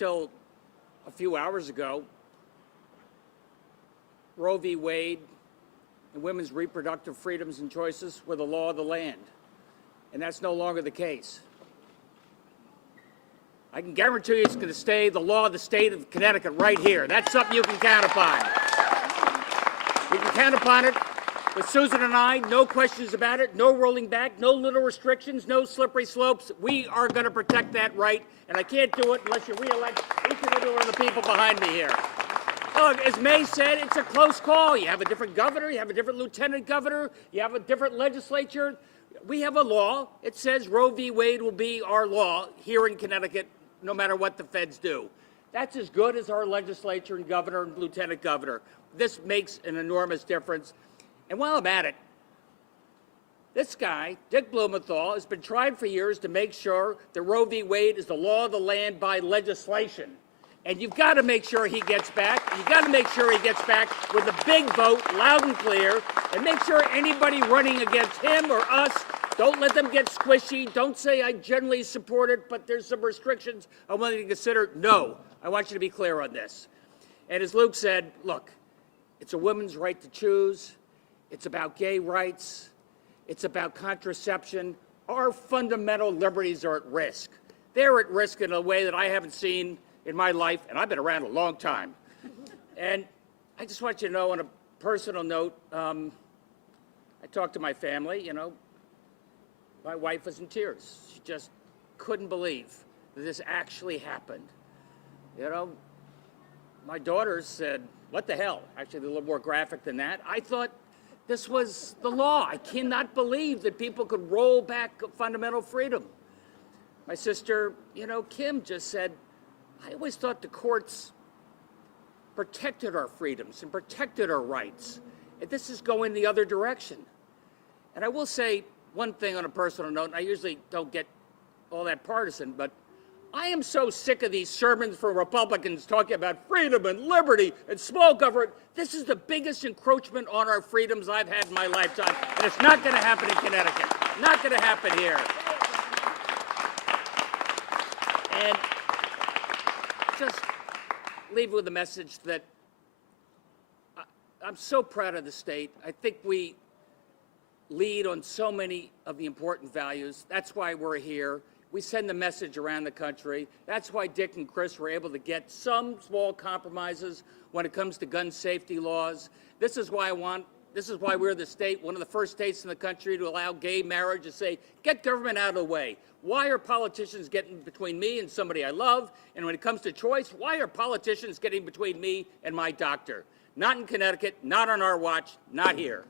until a few hours ago, Roe v. Wade and women's reproductive freedoms and choices were the law of the land. And that's no longer the case. I can guarantee you it's going to stay the law of the state of Connecticut right here. That's something you can count upon. You can count upon it with Susan and I, no questions about it, no rolling back, no little restrictions, no slippery slopes. We are going to protect that right, and I can't do it unless you re-elect each and every one of the people behind me here. Look, as May said, it's a close call. You have a different governor, you have a different lieutenant governor, you have a different legislature. We have a law. It says Roe v. Wade will be our law here in Connecticut, no matter what the feds do. That's as good as our legislature and governor and lieutenant governor. This makes an enormous difference. And while I'm at it, this guy, Dick Blumenthal, has been trying for years to make sure that Roe v. Wade is the law of the land by legislation. And you've got to make sure he gets back. You've got to make sure he gets back with a big vote, loud and clear, and make sure anybody running against him or us, don't let them get squishy. Don't say I generally support it, but there's some restrictions I'm willing to consider. No, I want you to be clear on this. And as Luke said, look, it's a woman's right to choose. It's about gay rights. It's about contraception. Our fundamental liberties are at risk. They're at risk in a way that I haven't seen in my life, and I've been around a long time. And I just want you to know, on a personal note, I talked to my family, you know, my wife was in tears. She just couldn't believe that this actually happened. You know, my daughters said, what the hell? Actually, a little more graphic than that. I thought this was the law. I cannot believe that people could roll back fundamental freedom. My sister, you know, Kim just said, I always thought the courts protected our freedoms and protected our rights. And this is going the other direction. And I will say one thing on a personal note, and I usually don't get all that partisan, but I am so sick of these sermons from Republicans talking about freedom and liberty and small government. This is the biggest encroachment on our freedoms I've had in my lifetime, and it's not going to happen in Connecticut. Not going to happen here. And just leave with a message that I'm so proud of the state. I think we lead on so many of the important values. That's why we're here. We send the message around the country. That's why Dick and Chris were able to get some small compromises when it comes to gun safety laws. This is why we're the state, one of the first states in the country to allow gay marriage, to say, get government out of the way. Why are politicians getting between me and somebody I love? And when it comes to choice, why are politicians getting between me and my doctor? Not in Connecticut, not on our watch, not here.